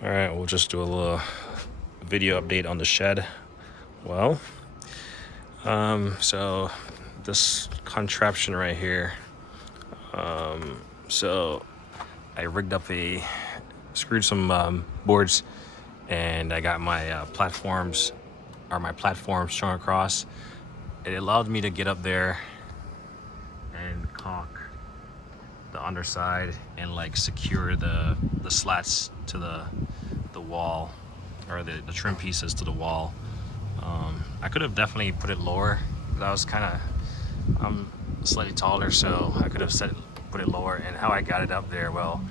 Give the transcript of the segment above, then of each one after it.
All right, we'll just do a little video update on the shed. Well, so this contraption right here. So I rigged up screwed some boards, and I got my platforms strung across. It allowed me to get up there and caulk the underside and like secure the slats to the wall, or the trim pieces to the wall. I could have definitely put it lower, but I'm slightly taller, so I could have put it lower. And how I got it up there, well,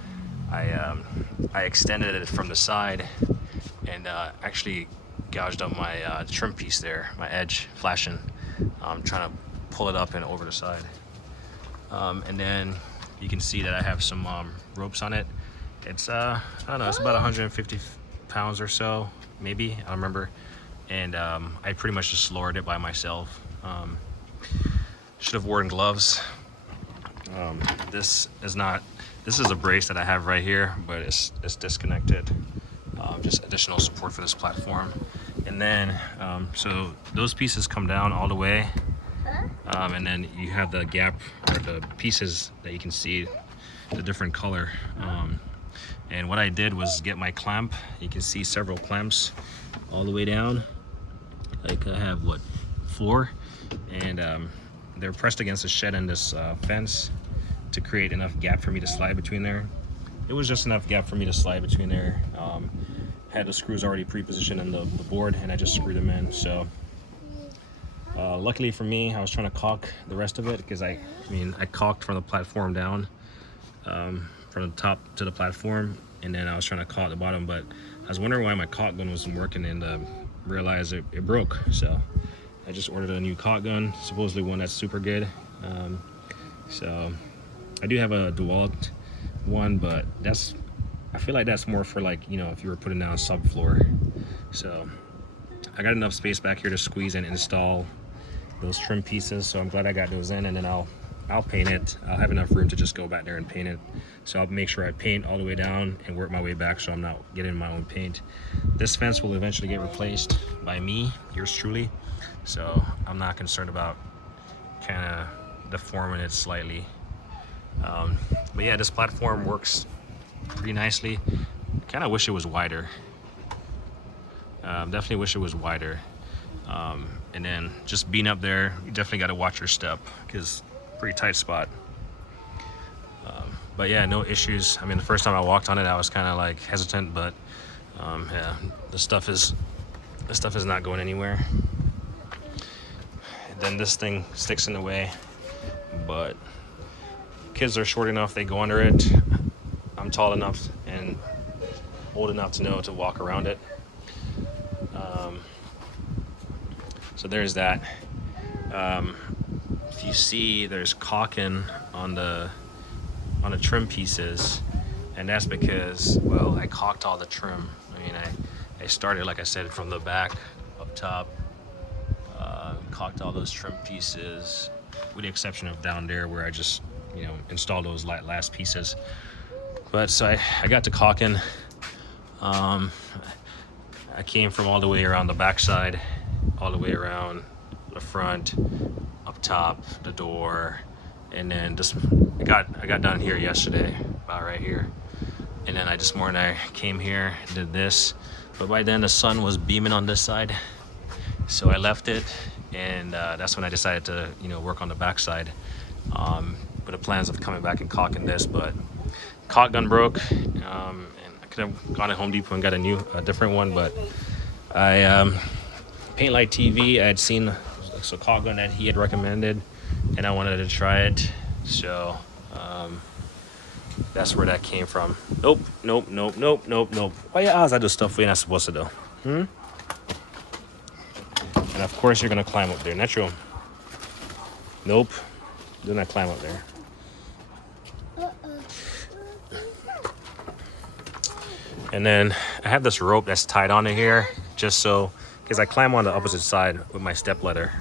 I extended it from the side and actually gouged up my trim piece there, my edge flashing, trying to pull it up and over the side. And then you can see that I have some ropes on it. It's I don't know, it's about 150 pounds or so, maybe, I don't remember. And I pretty much just lowered it by myself. Should have worn gloves. This is a brace that I have right here, but it's disconnected. Just additional support for this platform. And then so those pieces come down all the way, and then you have the gap, or the pieces that you can see the different color. And what I did was get my clamp. You can see several clamps all the way down. Like I have 4, and they're pressed against the shed and this fence to create enough gap for me to slide between there. It was just enough gap for me to slide between there. Had the screws already pre-positioned in the board, and I just screwed them in. So luckily for me, I was trying to caulk the rest of it, because I caulked from the platform down, from the top to the platform, and then I was trying to caulk the bottom, but I was wondering why my caulk gun wasn't working, and realized it broke. So I just ordered a new caulk gun, supposedly one that's super good. So I do have a DeWalt one, but I feel like that's more for, like, if you were putting down subfloor. So I got enough space back here to squeeze and install those trim pieces, so I'm glad I got those in. And then I'll paint it. I'll have enough room to just go back there and paint it. So I'll make sure I paint all the way down and work my way back, so I'm not getting my own paint. This fence will eventually get replaced by me, yours truly. So I'm not concerned about kind of deforming it slightly. But yeah, this platform works pretty nicely. I kind of wish it was wider. Definitely wish it was wider. And then just being up there, you definitely got to watch your step, because pretty tight spot. But yeah, no issues. I mean, the first time I walked on it, I was kind of like hesitant, but yeah, the stuff is not going anywhere. Then this thing sticks in the way, but kids are short enough, they go under it. I'm tall enough and old enough to know to walk around it. So there's that. If you see, there's caulking on the trim pieces, and that's because, well, I caulked all the trim. I mean, I started, like I said, from the back up top, caulked all those trim pieces, with the exception of down there where I just installed those last pieces. But so I got to caulking. I came from all the way around the backside, all the way around the front, up top, the door, and then just I got done here yesterday, about right here. And then this morning I came here, did this, but by then the sun was beaming on this side, so I left it, and that's when I decided to work on the backside. With the plans of coming back and caulking this, but caulk gun broke, and I could have gone to Home Depot and got a different one, but I Paint Light TV, I had seen a caulk gun that he had recommended, and I wanted to try it. So that's where that came from. Nope. Why your eyes I do stuff you're not supposed to do? And of course you're gonna climb up there, natural. Nope, do not climb up there. And then I have this rope that's tied onto here, just so, because I climb on the opposite side with my step ladder,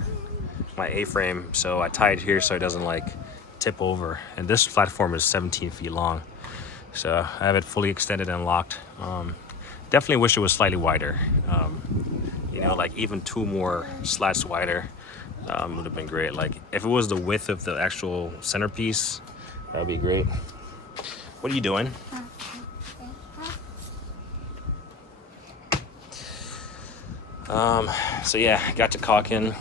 my A-frame, so I tie it here so it doesn't like tip over. And this platform is 17 feet long, so I have it fully extended and locked. Definitely wish it was slightly wider. You know, like even 2 more slats wider would have been great. Like if it was the width of the actual centerpiece, that would be great. What are you doing? So yeah, got to caulking.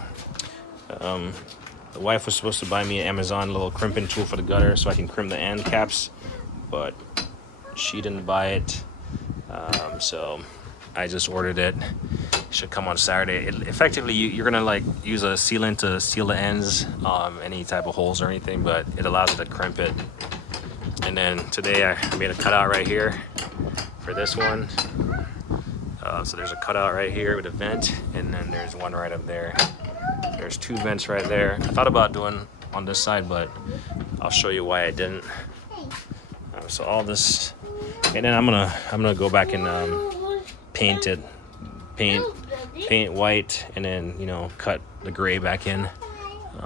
The wife was supposed to buy me an Amazon little crimping tool for the gutter so I can crimp the end caps, but she didn't buy it. So I just ordered it. Should come on Saturday. Effectively, you're gonna like use a sealant to seal the ends, any type of holes or anything, but it allows it to crimp it. And then today I made a cutout right here for this one. So there's a cutout right here with a vent, and then there's one right up there. There's 2 vents right there. I thought about doing on this side, but I'll show you why I didn't. So all this, and then I'm gonna go back and paint it, paint white, and then, you know, cut the gray back in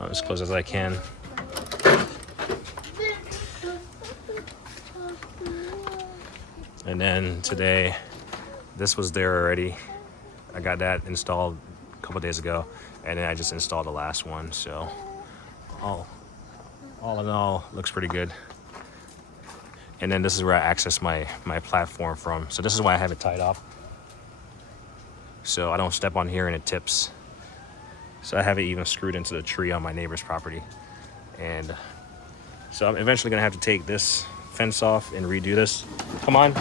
as close as I can. And then today, this was there already. I got that installed a couple days ago, and then I just installed the last one. So all in all, looks pretty good. And then this is where I access my platform from. So this is why I have it tied off, so I don't step on here and it tips. So I have it even screwed into the tree on my neighbor's property. And so I'm eventually gonna have to take this fence off and redo this. Come on.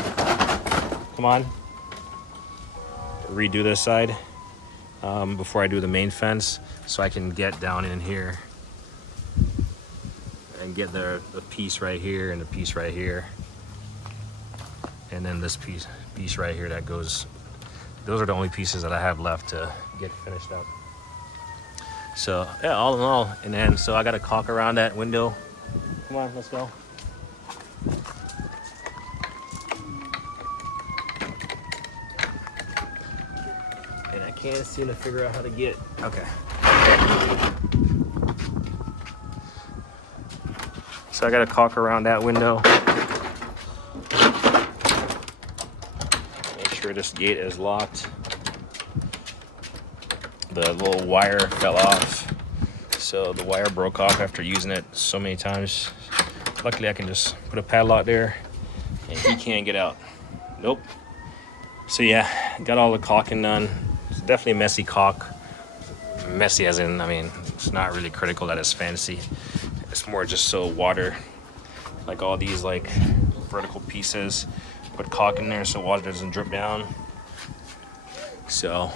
Redo this side before I do the main fence, so I can get down in here and get the piece right here and the piece right here, and then this piece right here that goes. Those are the only pieces that I have left to get finished up. So yeah, all in all, and then so I got to caulk around that window. Come on, let's go. And I can't seem to figure out how to get. Okay. So I got to caulk around that window. Make sure this gate is locked. The little wire fell off, so the wire broke off after using it so many times. Luckily I can just put a padlock there and he can't get out. Nope. So yeah, got all the caulking done. It's definitely a messy caulk. Messy as in, I mean, it's not really critical that it's fancy. It's more just so water, like all these like vertical pieces, put caulk in there so water doesn't drip down. So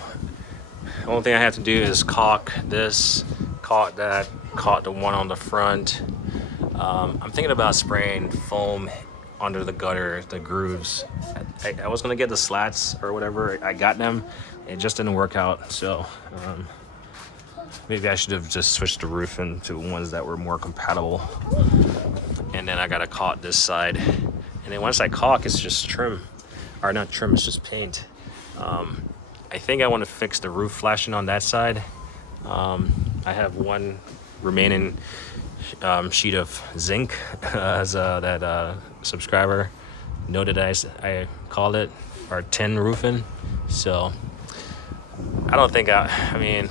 the only thing I have to do is caulk this, caulk that, caulk the one on the front. I'm thinking about spraying foam under the gutter, the grooves. I was gonna get the slats or whatever. I got them. It just didn't work out. So maybe I should have just switched the roof into ones that were more compatible. And then I gotta caulk this side. And then once I caulk, it's just trim. Or not trim, it's just paint. I think I want to fix the roof flashing on that side. I have one remaining sheet of zinc, as that subscriber noted I called it, or tin roofing. So I don't think I mean,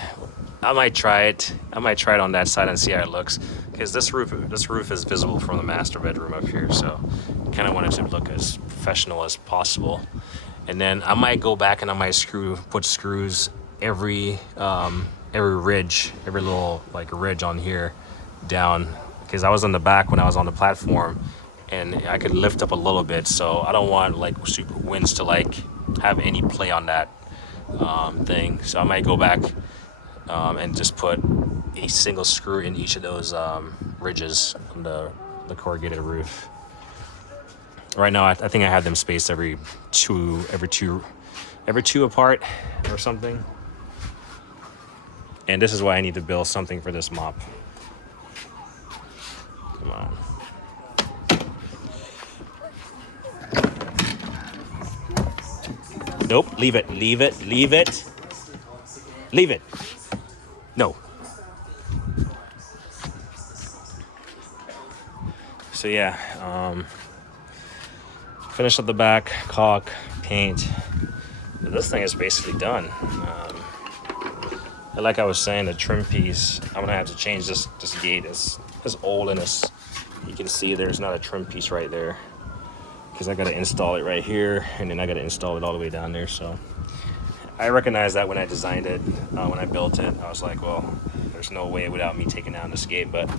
I might try it. I might try it on that side and see how it looks, because this roof is visible from the master bedroom up here. So kind of want it to look as professional as possible. And then I might go back and I might put screws every ridge, every little like ridge on here down, because I was on the back when I was on the platform and I could lift up a little bit. So I don't want like super winds to like have any play on that thing. So I might go back and just put a single screw in each of those ridges on the corrugated roof. Right now, I think I have them spaced every two apart or something. And this is why I need to build something for this mop. Come on. Nope, leave it. No. So yeah, finish up the back, caulk, paint, this thing is basically done. And like I was saying, the trim piece, I'm gonna have to change this gate. It's old, and you can see there's not a trim piece right there, because I gotta install it right here, and then I gotta install it all the way down there. So I recognized that when I designed it, when I built it, I was like, well, there's no way without me taking down this gate. But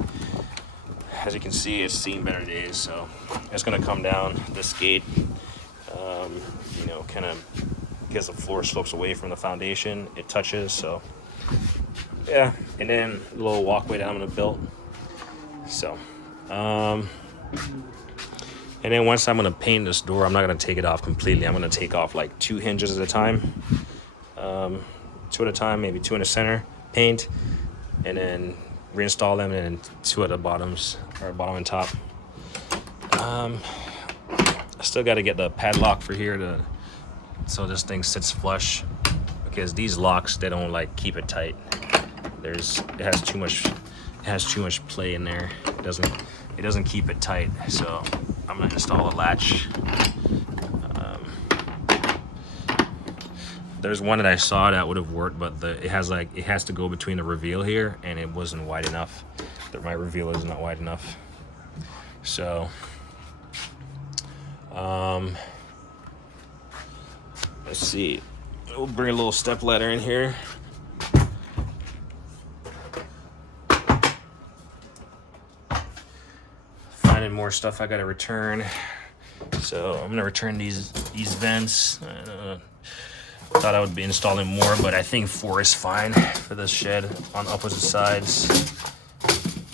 as you can see, it's seen better days. So it's gonna come down this gate, you know, kind of because the floor slopes away from the foundation, it touches. So yeah, and then a little walkway that I'm gonna build. So and then once I'm gonna paint this door, I'm not gonna take it off completely. I'm gonna take off like 2 hinges at a time, 2 at a time, maybe 2 in the center, paint, and then reinstall them, and then 2 at the bottoms, or bottom and top. I still got to get the padlock for here so this thing sits flush, because these locks, they don't like keep it tight. It has too much play in there. It doesn't keep it tight. So I'm gonna install a latch. There's one that I saw that would have worked, but it has to go between the reveal here, and it wasn't wide enough. My reveal is not wide enough. So let's see. We'll bring a little step ladder in here. Finding more stuff I gotta return. So I'm gonna return these vents. Thought I would be installing more, but I think 4 is fine for this shed on opposite sides.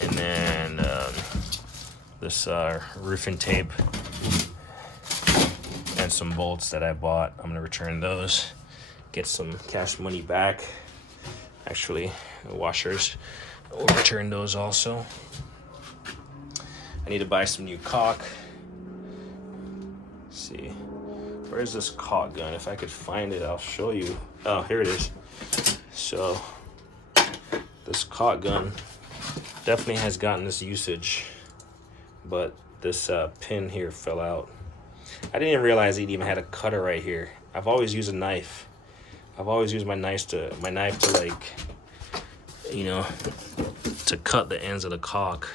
And then this roofing tape and some bolts that I bought. I'm gonna return those, get some cash money back. Actually, washers, we'll return those also. I need to buy some new caulk. Let's see. Where's this caulk gun? If I could find it, I'll show you. Oh, here it is. So this caulk gun definitely has gotten this usage, but this pin here fell out. I didn't even realize it even had a cutter right here. I've always used a knife. I've always used my knife to like, you know, to cut the ends of the caulk.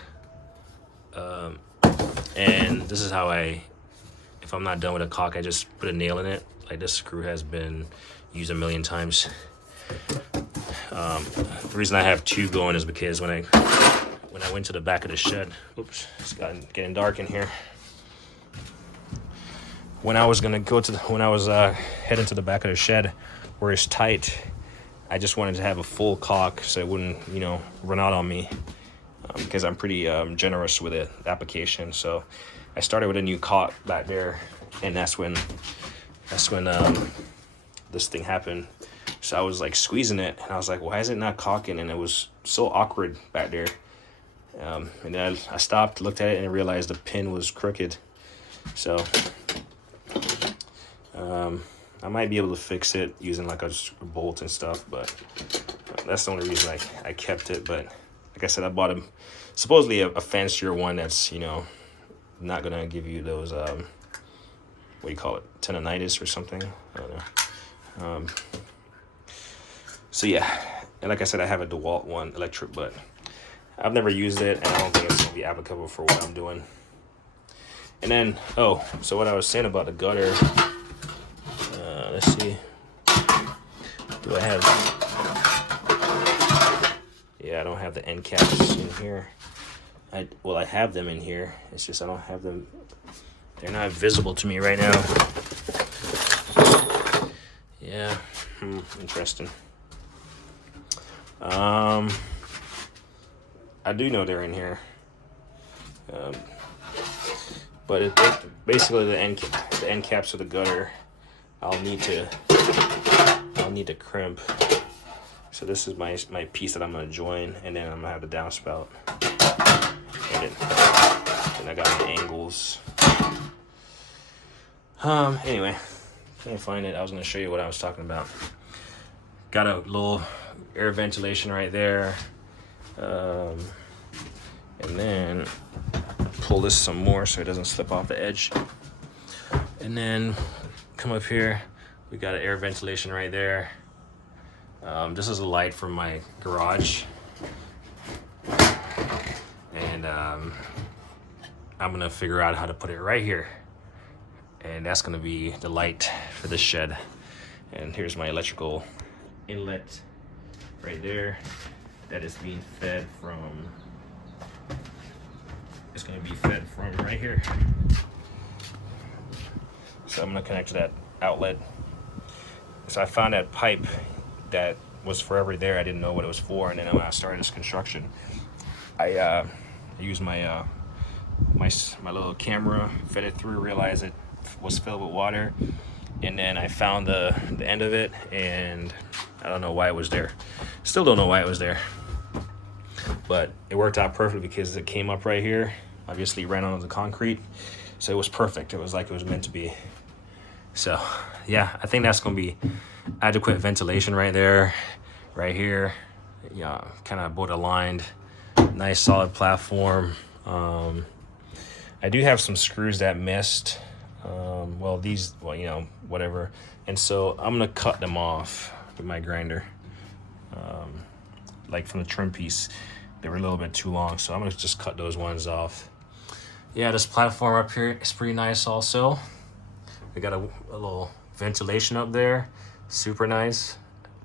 And this is how if I'm not done with a caulk, I just put a nail in it. Like, this screw has been used a million times. The reason I have 2 going is because when I went to the back of the shed, oops, it's getting dark in here. When I was heading to the back of the shed where it's tight, I just wanted to have a full caulk so it wouldn't, you know, run out on me, because I'm pretty generous with the application. So I started with a new caulk back there, and that's when this thing happened. So I was like squeezing it, and I was like, why is it not caulking? And it was so awkward back there. And then I stopped, looked at it, and realized the pin was crooked. So I might be able to fix it using like a bolt and stuff, but that's the only reason I kept it. But like I said, I bought supposedly a fancier one that's, you know, not gonna give you those what do you call it, tendonitis or something, I don't know. So yeah, and like I said, I have a DeWalt one electric, but I've never used it, and I don't think it's gonna be applicable for what I'm doing. And then so what I was saying about the gutter, let's see, do I have, yeah, I don't have the end caps in here. I have them in here. It's just I don't have them. They're not visible to me right now. Yeah, interesting. I do know they're in here. But basically the end caps of the gutter, I'll need to crimp. So this is my piece that I'm gonna join, and then I'm gonna have the downspout. And then I got my angles. Anyway, can't find it. I was gonna show you what I was talking about. Got a little air ventilation right there. And then pull this some more so it doesn't slip off the edge. And then come up here. We got an air ventilation right there. This is a light from my garage. And I'm gonna figure out how to put it right here. And that's gonna be the light for this shed. And here's my electrical inlet right there. That is being fed from, it's gonna be fed from right here. So I'm gonna connect to that outlet. So I found that pipe that was forever there. I didn't know what it was for. And then when I started this construction, I used my my little camera, fed it through, realized it was filled with water, and then I found the end of it, and I don't know why it was there. Still don't know why it was there, but it worked out perfectly because it came up right here, obviously ran onto the concrete, so it was perfect. It was like it was meant to be. So yeah, I think that's gonna be adequate ventilation right there, right here. Yeah, kind of boat aligned, nice solid platform. I do have some screws that missed. Well, these, well, you know, whatever. And so I'm gonna cut them off with my grinder. Like from the trim piece, they were a little bit too long, so I'm gonna just cut those ones off. Yeah, this platform up here is pretty nice also. We got a little ventilation up there, super nice.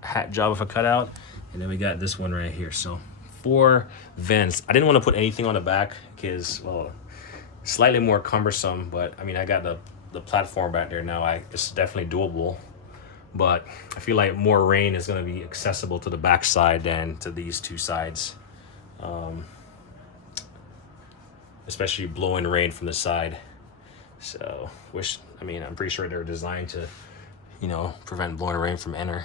Hat job of a cutout. And then we got this one right here. So 4 vents. I didn't want to put anything on the back because, well, slightly more cumbersome, but I mean, I got the platform back there now. It's definitely doable, but I feel like more rain is going to be accessible to the back side than to these 2 sides, especially blowing rain from the side. So I'm pretty sure they're designed to, you know, prevent blowing rain from enter.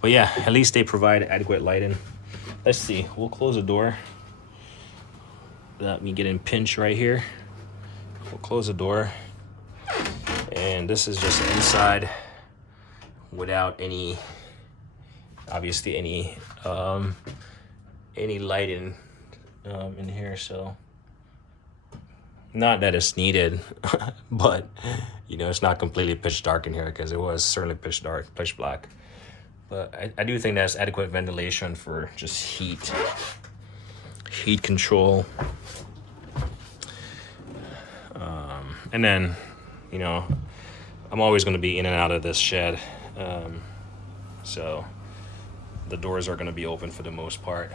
But yeah, at least they provide adequate lighting. Let's see, we'll close the door without me getting pinched right here. We'll close the door. And this is just inside without any, obviously any lighting in here. So not that it's needed, but you know, it's not completely pitch dark in here because it was certainly pitch dark, pitch black. But I do think that's adequate ventilation for just heat control. And then, you know, I'm always going to be in and out of this shed. So the doors are going to be open for the most part.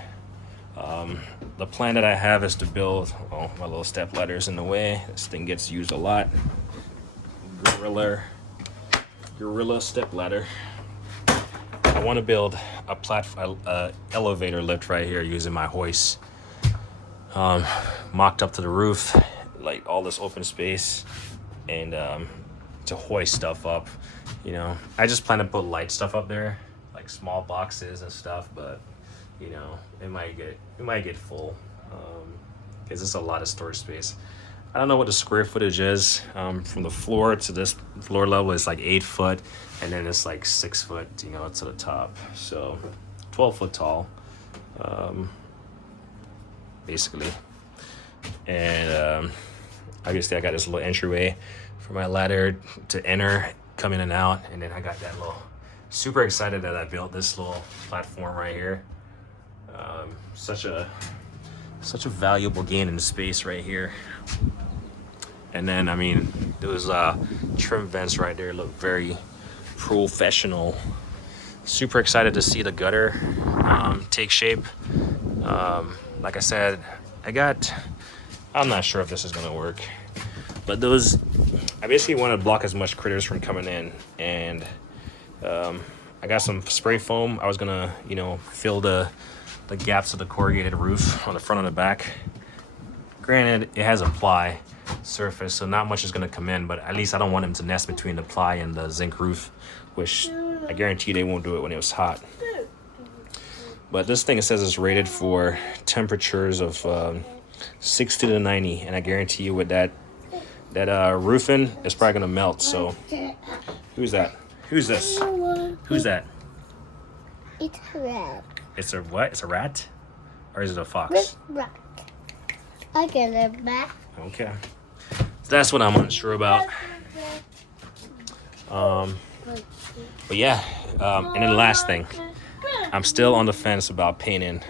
The plan that I have is to build, well, my little step ladder's in the way. This thing gets used a lot. Gorilla step ladder. I want to build a elevator lift right here using my hoist. Mocked up to the roof, like all this open space, and to hoist stuff up. You know, I just plan to put light stuff up there, like small boxes and stuff, but you know, it might get full because it's a lot of storage space. I don't know what the square footage is. From the floor to this floor level is like 8 foot, and then it's like 6 foot, you know, to the top. So 12 foot tall, basically. And obviously I got this little entryway for my ladder to enter, come in and out. And then I got that little, super excited that I built this little platform right here. Such a valuable gain in space right here. And then, I mean, those trim vents right there look very professional. Super excited to see the gutter take shape. Like I said, I'm not sure if this is gonna work, but I basically want to block as much critters from coming in, and I got some spray foam. I was gonna, you know, fill the gaps of the corrugated roof on the front and the back. Granted, it has a ply surface, so not much is gonna come in, but at least I don't want them to nest between the ply and the zinc roof, which I guarantee they won't do it when it was hot. But this thing, it says it's rated for temperatures of 60 to 90, and I guarantee you with that roofing, it's probably gonna melt. So who's that? Who's this? Who's that? It's a rat. It's a what? It's a rat? Or is it a fox? Rat. I get it back. Okay. That's what I'm unsure about. But yeah, and then the last thing, I'm still on the fence about painting.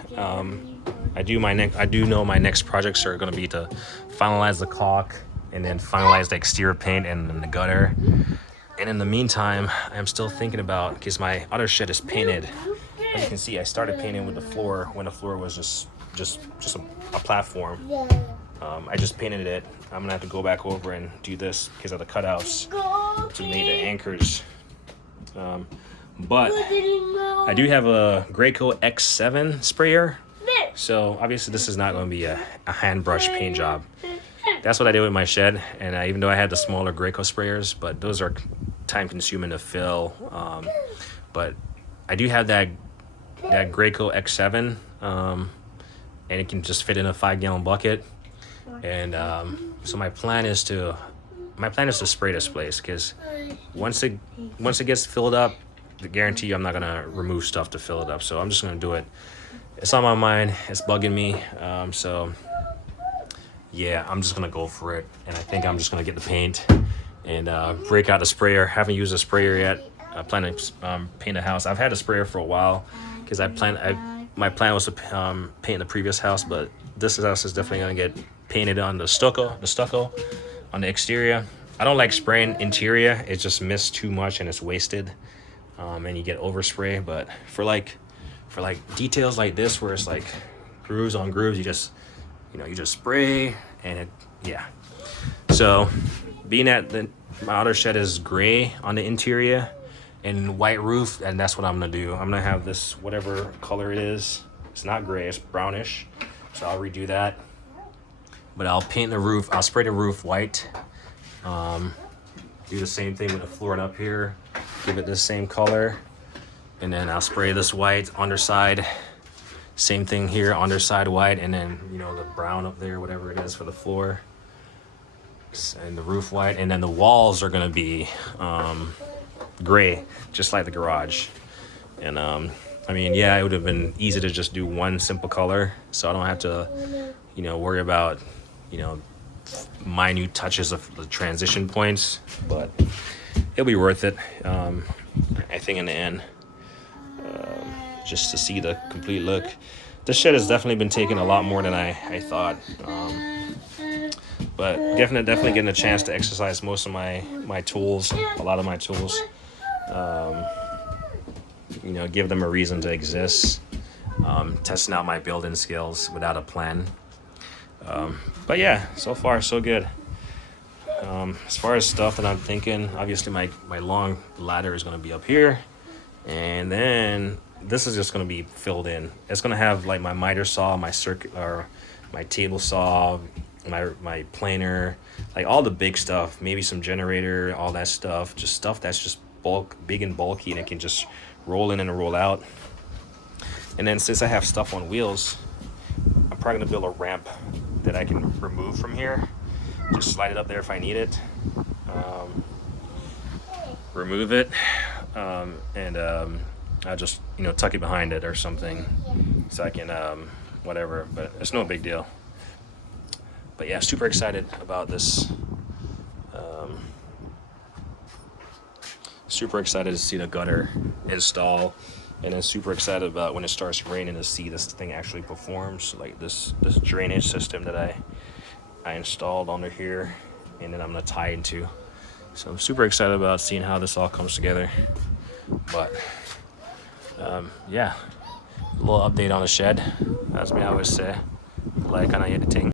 I do know my next projects are going to be to finalize the caulk and then finalize the exterior paint and then the gutter. And in the meantime, I'm still thinking about, because my other shed is painted. As you can see, I started painting with the floor when the floor was just a platform. I just painted it. I'm gonna have to go back over and do this because of the cutouts to make the anchors. But I do have a Graco X7 sprayer. So obviously this is not going to be a hand brush paint job. That's what I did with my shed. And even though I had the smaller Graco sprayers, but those are time consuming to fill. But I do have that Graco X7, and it can just fit in a 5-gallon bucket. And so my plan is to spray this place, because once it gets filled up, I guarantee you I'm not gonna remove stuff to fill it up. So I'm just gonna do it. It's on my mind. It's bugging me. So yeah, I'm just gonna go for it. And I think I'm just gonna get the paint and break out the sprayer. Haven't used a sprayer yet. I plan to paint the house. I've had a sprayer for a while because my plan was to paint the previous house, but this house is definitely gonna get painted on the stucco on the exterior. I don't like spraying interior. It just misses too much and it's wasted, and you get overspray. But for like details like this where it's like grooves on grooves, you just spray and yeah. So being that my other shed is gray on the interior and white roof, and that's what I'm gonna do. I'm gonna have this whatever color it is. It's not gray, it's brownish. So I'll redo that. But I'll paint the roof. I'll spray the roof white. Do the same thing with the floor up here. Give it the same color. And then I'll spray this white underside. Same thing here, underside white. And then, the brown up there, whatever it is for the floor. And the roof white. And then the walls are going to be gray, just like the garage. And yeah, it would have been easy to just do one simple color. So I don't have to, worry about, minute touches of the transition points, but it'll be worth it. I think in the end, just to see the complete look. The shed has definitely been taking a lot more than I thought, but definitely getting a chance to exercise most of my tools, a lot of my tools. Give them a reason to exist. Testing out my building skills without a plan. But yeah, so far so good. As far as stuff that I'm thinking, obviously my long ladder is going to be up here, and then this is just going to be filled in. It's going to have like my miter saw, my circuit, or my table saw, my planer, like all the big stuff, maybe some generator, all that stuff, just stuff that's just big and bulky, and it can just roll in and roll out. And then since I have stuff on wheels, I'm probably going to build a ramp that I can remove from here. Just slide it up there if I need it. Remove it, and I'll just tuck it behind it or something, so I can whatever. But it's no big deal. But yeah, super excited about this. Super excited to see the gutter install, and then super excited about when it starts raining to see this thing actually performs, like this drainage system that I installed under here, and then I'm gonna tie into. So I'm super excited about seeing how this all comes together. But yeah, a little update on the shed, as we always say, like on editing.